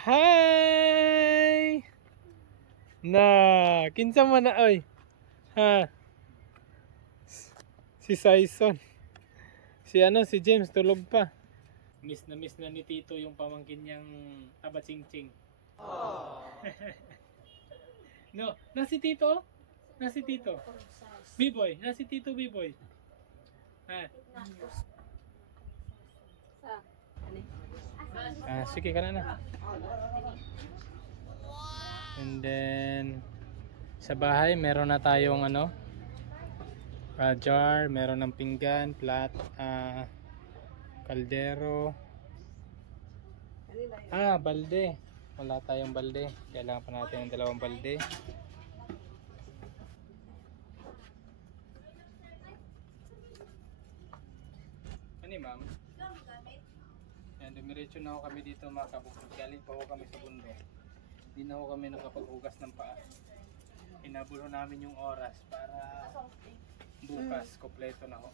Hi! Na, kinsa man na oy. Ha. Si Saison. Si James tulog pa. Miss na ni Tito yung pamangkin niyang tabatsingching. No, nasi Tito? Nasi Tito. B-boy, nasi Tito B-boy. Ha. Sige ka na. And then sa bahay meron na tayong jar, meron ng pinggan, kaldero. Balde. Wala tayong balde. Kailangan pa natin ng 2 balde. Ano ma'am? Yan, dumiretso na ako kami dito mga kabukid. Galing pa ako kami sa bundok. Hindi na ako kami nakapaghugas ng paa. Inabulo namin yung oras para bukas kompleto na ako.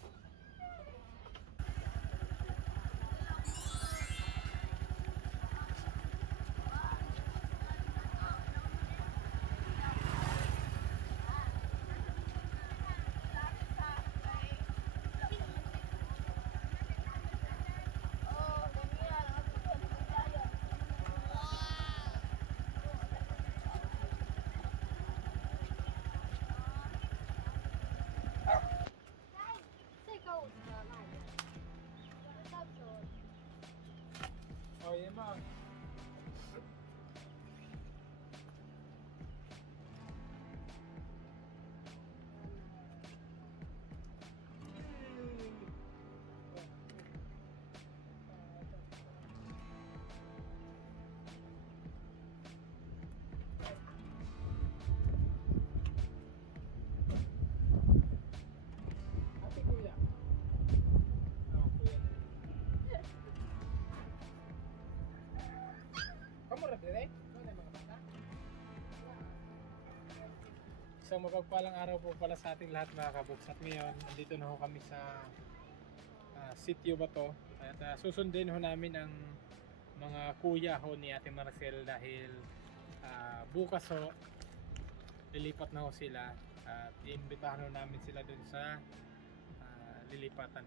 Oh, yeah, ma'am. Ate kuya. Kuya. Kamu rin dire? Mga bata? So mapagpalang araw po pala sa ating lahat mga kabuks. At ngayon, nandito na ho kami sa sitio ba to. At susundin ho namin ang mga kuya ho ni Ate Maricel dahil bukas ho lilipat na ho sila. At iimbitahan ho namin sila dun sa lilipatan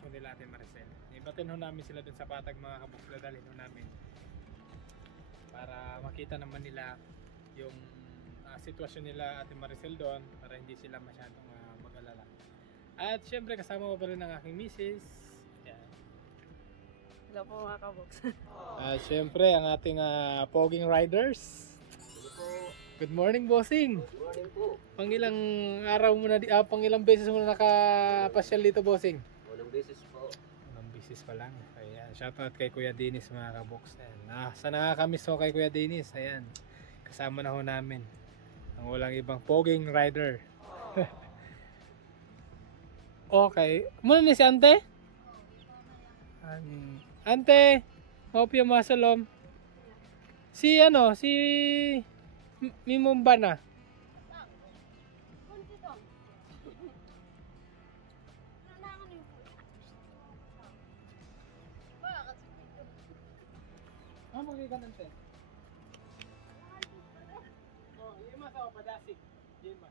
ho nila Ate Maricel. Ibatin ho namin sila dun sa Patag mga kabuks. Dadalhin ho namin para makita naman nila yung sitwasyon nila Ate Maricel doon para hindi sila masyadong mag-alala. At syempre kasama ko pa rin ang aking misis. Yan. Hello po mga kaboks. Syempre ang ating poging riders. Good morning, bossing. Good morning po. Pangilang araw mo na pangilang beses mo na nakapasyal dito, bossing? Unang beses po. Unang beses pa lang. Ayan, shoutout kay Kuya Dennis mga kaboks. Sana nakakamiss ho kay Kuya Dennis. Ayan. Kasama na ho namin ang walang ibang poging rider. Okay. Muna ni si Ante? Ante, Mopio Masalom. Si Mimumba na. Magigan Ante. Yema sa padasig. Yema.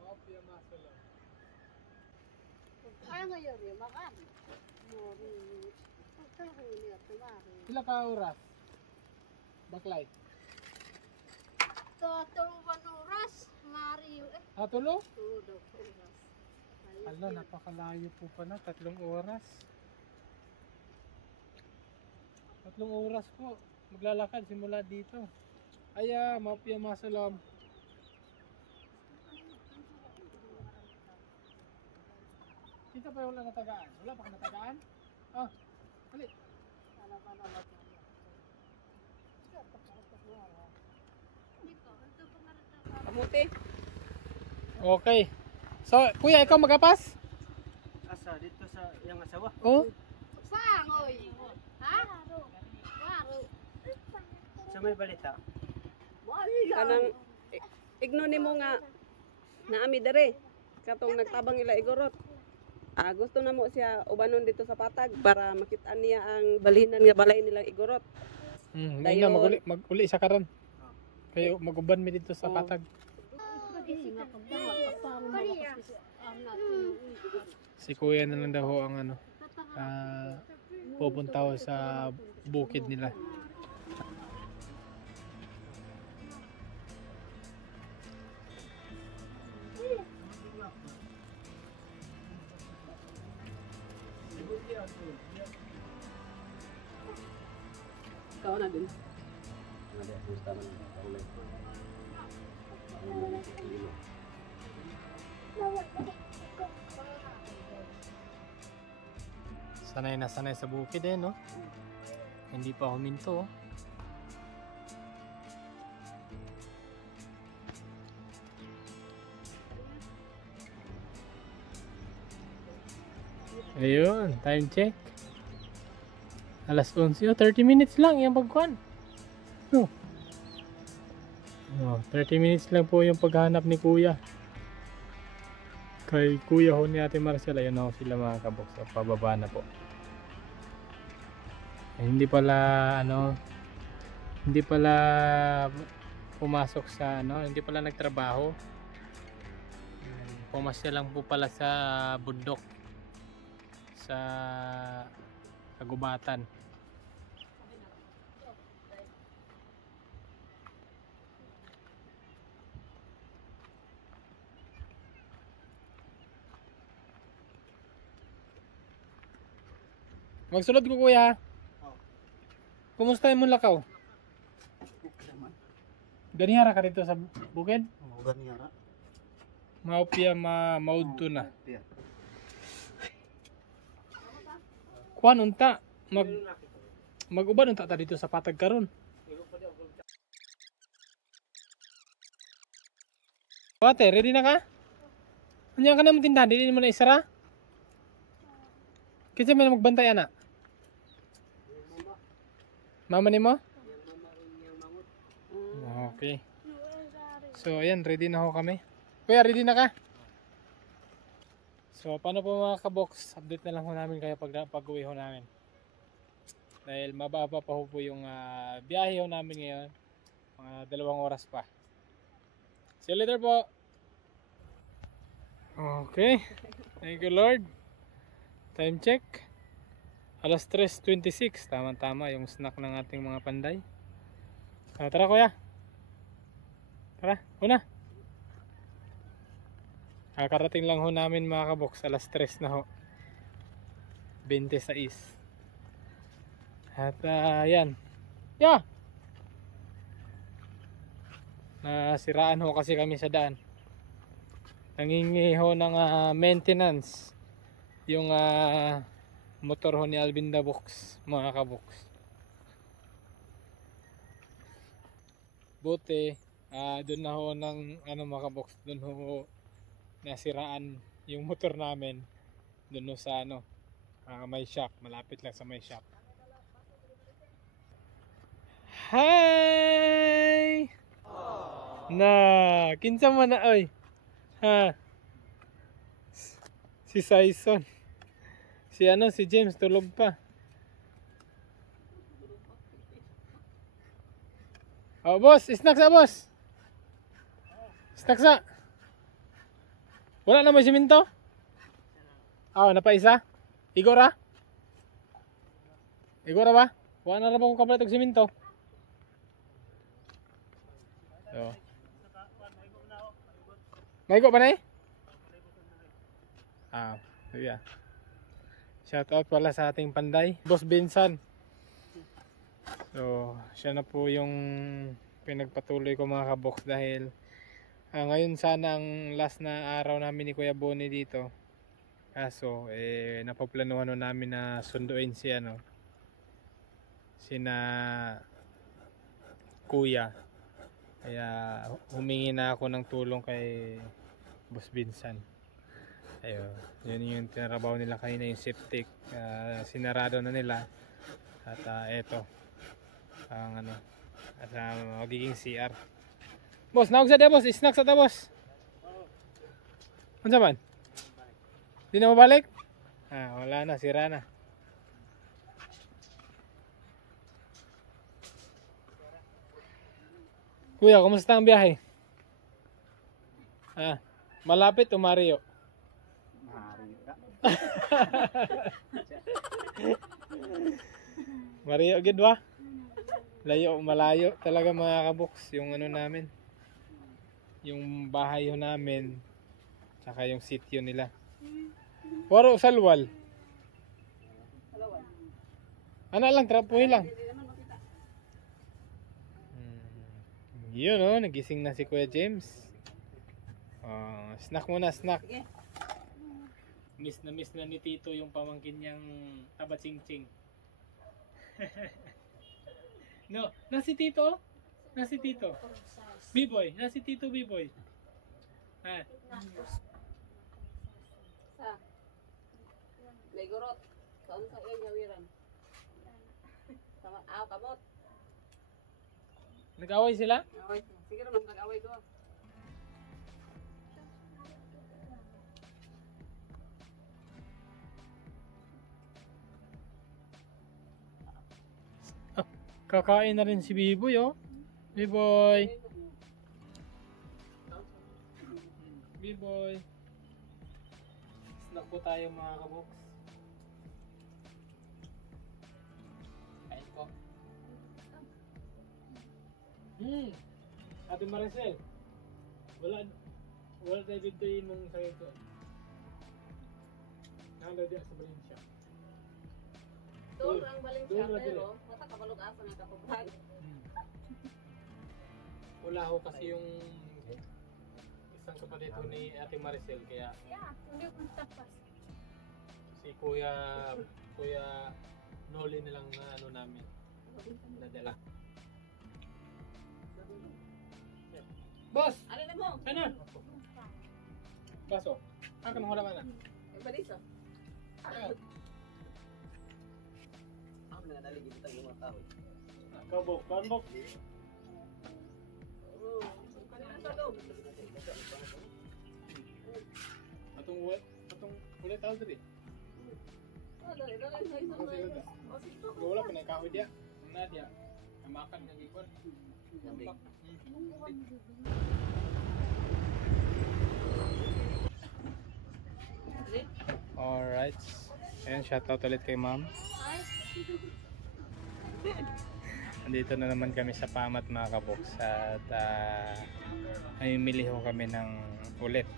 Mopio Masalom. Ngayon rin, makan. Pila ka oras? Baklay. Tuwan oras, Mario eh. Tulo? Tulo daw oras. Ala, napakalayo po pa na. 3 oras. 3 oras po. Maglalakad simula dito. Aya, Mopio Masalom. Dito pa wala natagaan. Wala pa ka natagaan? Hali. Kamuti. Okay. So, kuya, ikaw magapas? Asa dito sa iyang asawa. Oh. Saan oy? Ha? Waro. Sa may balita. Kanang igno nimo nga naami dere. Katong nagtabang ila igorot. Gusto na mo siya ubanon dito sa patag para makita niya ang balhinan nga balay nilang igorot. Hindi Dayon. na mag-uli sa karon. Kaya mag-uban mi dito sa Oh. patag. Si kuya na lang daw ho ang ano, pupunta ho sa bukid nila. Ikaw na din. Sanay na sanay sa bukid eh, no? Hindi pa huminto, oh. Ayun, time check. Alas 11, oh, 30 minutes lang yung pagkuhan. No. Oh, 30 minutes lang po yung paghanap ni Kuya. Kay Kuya ho ni Ate Marcel, ayun ako sila mga kaboks. So, pababa na po. Hindi pala hindi pala pumasok sa hindi pala nagtrabaho. Pumasya lang po pala sa bundok sa kagubatan. Magsulod ko kuya. Kumusta yung Lakaw? Ganihara ka dito sa bukid? Oo, ganihara. Maupya maudto na. Kuan unta mag-uban unta ta dito sa patag karon. Ate, ready na ka? Anya ka na mo tindahan, dili mo na isara? Kinsa may magbantay ana? Mama ni mo? Okay. So ayan, ready na ho kami. Kuya, ready na ka? So paano po mga kabox, update na lang ho namin kayo pag-uwi ho namin. Dahil mababa pa ho po yung biyahe ho namin ngayon. Mga 2 oras pa. See you later po. Okay. Thank you Lord. Time check. Alas 3:26. Tama-tama yung snack ng ating mga panday. Tara kuya. Tara, una. Kakarating lang ho namin mga kabox. Alas 3 na ho. 26. At yan. Yeah. Nasiraan ho kasi kami sa daan. Nangingi ho ng maintenance yung motor ho ni Alvin the Box, mga kabox. Buti doon na ho ng mga kabox, doon ho nasiraan yung motor namin doon ho sa may shop, malapit lang sa may shop. Hi! Na, kinsa man na oy. Ha. Si Saison. Si James tulog pa. Oh, boss, snack sa boss. Snack sa. Wala na may siminto? Napaisa? Igora? Igora ba? Wala na rin akong kapalit og siminto. So. Maigo pa na eh? Yeah. Shout out pala sa ating panday, Boss Binsan. So, siya na po yung pinagpatuloy ko mga kabox dahil ngayon sana ang last na araw namin ni Kuya Bonnie dito. Kaso, napaplanuhan namin na sunduin sina Kuya. Kaya humingi na ako ng tulong kay Boss Binsan. Ayun, yun yung tinarabaho nila kanina, yung septic. Sinarado na nila. At eto ang magiging CR. Boss, naog sa dia boss, snack sa ta boss. Ano man? Di na mabalik? Wala na, sira na. Kuya, kumusta ang biyahe? Malapit o Mario? Mario gid ba? Malayo talaga mga kaboks yung ano namin. Yung bahay ho namin saka yung sitio nila. Waro salwal. Ano lang, trapuhin lang. Yun o, nagising na si Kuya James. Snack muna, snack. Miss na ni Tito yung pamangkin niyang tabatsing-tsing. No, nasi Tito? Nasi Tito? B-boy, nasi Tito B-boy. May gurot. Saan sa iyong gawiran? Kamot. Nag-away sila? Away. Sige naman, nag-away doon. Kakain na rin si B-boy oh. B-boy. B-boy. Snack po tayo mga kaboks. Kain po. Ate Maricel. Wala tayo dito mong sa'yo ito. Nanda diya sa Valencia. Doon ang baling Doon siya, na pero mata kabalog asa nga kapupag. Wala ho kasi yung isang kapatid ko ni Ate Maricel kaya si Kuya Noli nilang na ano namin nadala. Boss! Ano na mo? Ano? Baso? Ka nang wala ka na? Baliso. Ako na naligid ito yung mga tao. Kabok. Kanina sa loob. Atong ulit tao dali. Dali sa isang na. Wala pa na kahoy dia. Ang na dia. Kamakan nga gikon. Alright. Ayan, shoutout ulit kay ma'am. Andito na naman kami sa Pamat mga kaboks at namimili ho kami ng ulit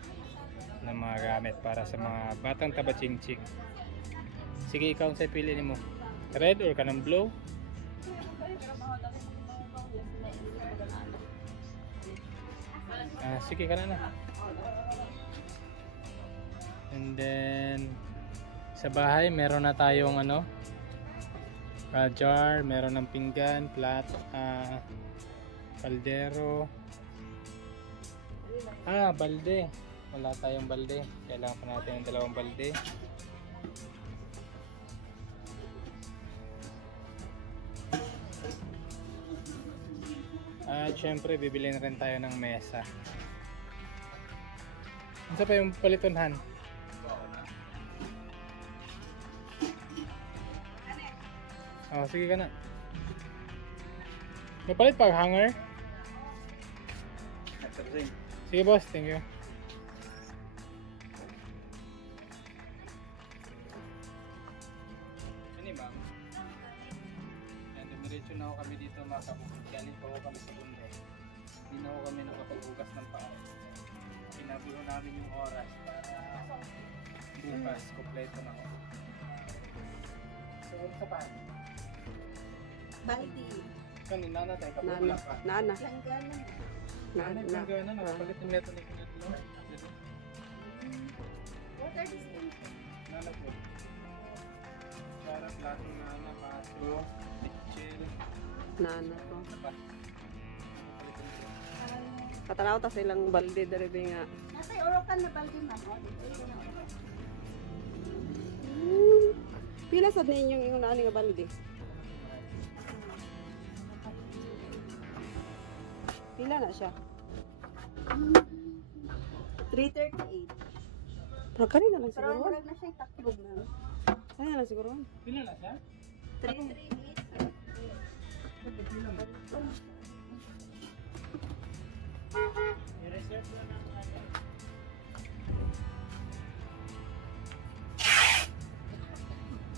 ng mga gamit para sa mga batang tabatsing-tsing. Sige, ikaw sa'yo piliin mo. Red or kanang blue? Sige ka na. And then sa bahay meron na tayong jar, meron ng pinggan, kaldero, balde. Wala tayong balde, kailangan pa natin ng dalawang balde. At syempre bibili na rin tayo ng mesa. Ano pa yung palitonhan? Sige ka na. Napalit pag hanger? Sige boss, thank you. Ano ma'am? Dumiretso na ako kami dito mga kapatid. Galing pa ako kami sa bundok. Hindi na ako kami nakapaghugas ng paa. Pinabulo namin yung oras para bukas, kompleto na ako. So, sa pa? Baldi. Kanina na tayo, kapag pa. Nana. Nana, gana, nakapalit yung neto ni Kinatlo. What are these things? Nana po. Sarap lahat ng nana, paso, pitchil. Nana to. Katanaw ta silang balde dere nga. Nasa'y orokan na balde man. Pila sad ninyong yung nani nga balde? Pila na siya? 338. Pero kanina lang Pero siguro. murag na siya taklog na. Kanina lang siguro. Pila na siya? 3 is. I-reserve na naman natin.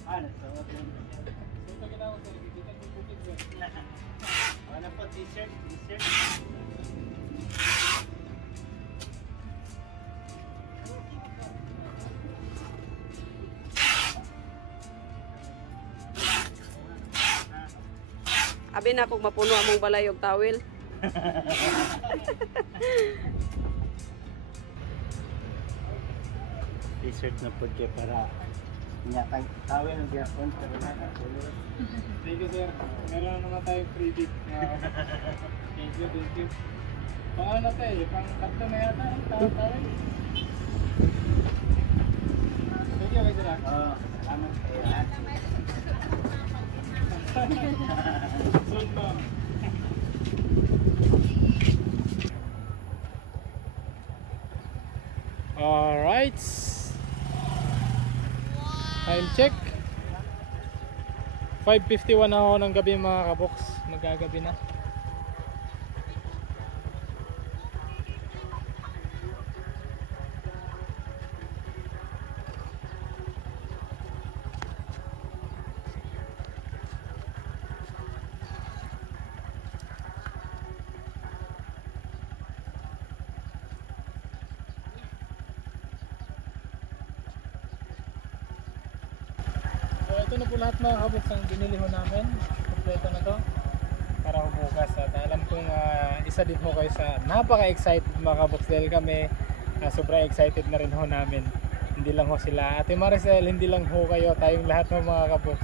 Nagtawag lang. So ito ginawa sir, kita yung bukid sir. Ano po, t-shirt, t-shirt. Abi na kung mapuno among balay og towel. T-shirt na po kayo para nyatang tawin ng gyapon. Thank you sir. Meron na naman tayong freebie. Thank you, thank you. Pang ano na tayo, pang tatlo na yata. Tawag. Thank you, sir. Salamat kayo lahat. Soon pa. Alright. Time check. 5:51 na ako ng gabi mga kabox. Magagabi na. So ito na po lahat mga kabox ang binili ho namin. Kompleto na to para ho bukas. At alam kong isa din ho kayo sa napaka-excited mga kabox dahil kami sobrang excited na rin ho namin. Hindi lang ho sila Ate Maricel, hindi lang ho kayo, tayong lahat ng mga kabox.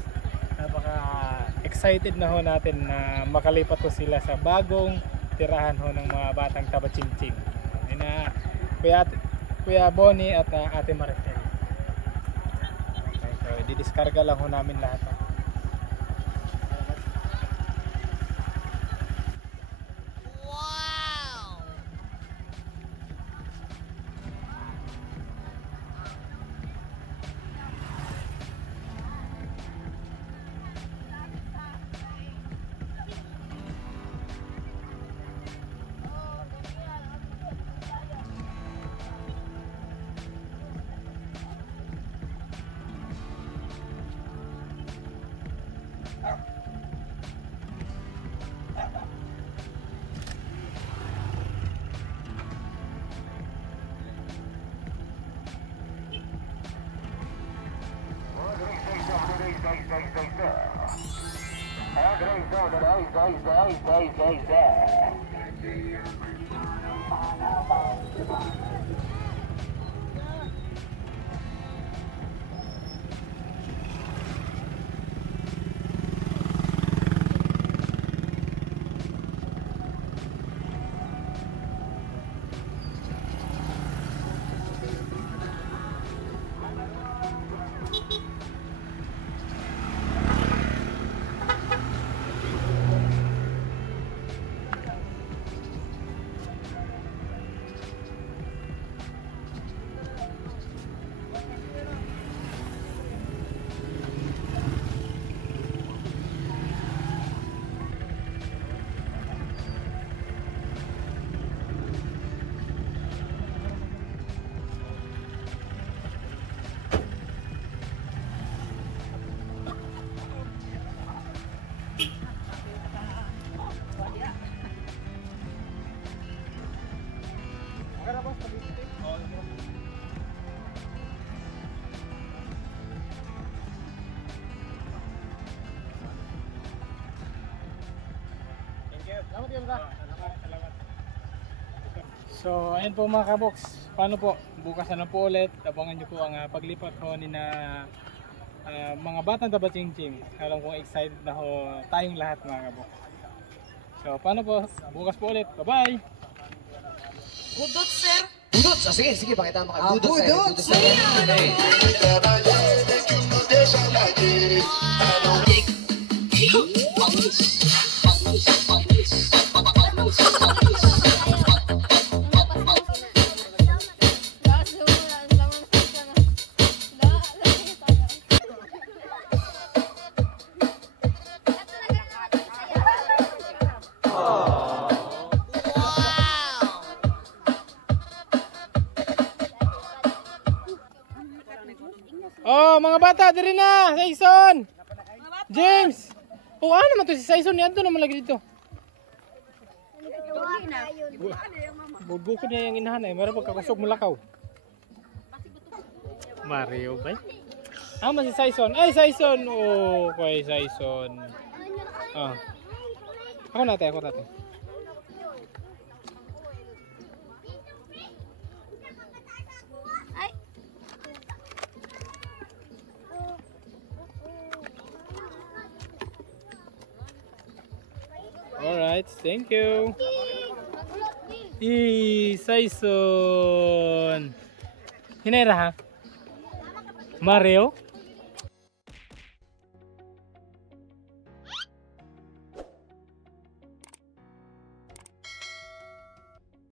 Napaka-excited na ho natin na makalipat ho sila sa bagong tirahan ho ng mga batang Tabachincing. Ayun na Kuya Bonnie at Ate Maricel. So, i-discarga lang ho namin lahat. So, ayun po mga kabox. Paano po? Bukas na lang po ulit. Abangan nyo po ang paglipat ho ni na mga batang Tabachincing. Alam kong excited na ho tayong lahat mga kabox. So, paano po? Bukas po ulit. Bye-bye! Budot, sir. Budot! Ah, sige, sige, pakita mo kayo. Budot, sir. Budot, Budot, sir. bata, diri na! Saison! James! O ano naman to si Saison? Yan to naman lagi dito. Bugo ko niya yung inahan eh. Meron pagkakusog mulakaw. Mario ba? Ama si Saison. Ay, Saison! Oh, kay Saison. Ah. Ako natin, ako natin. Alright, thank you. Saison. Hinera ha? Mario?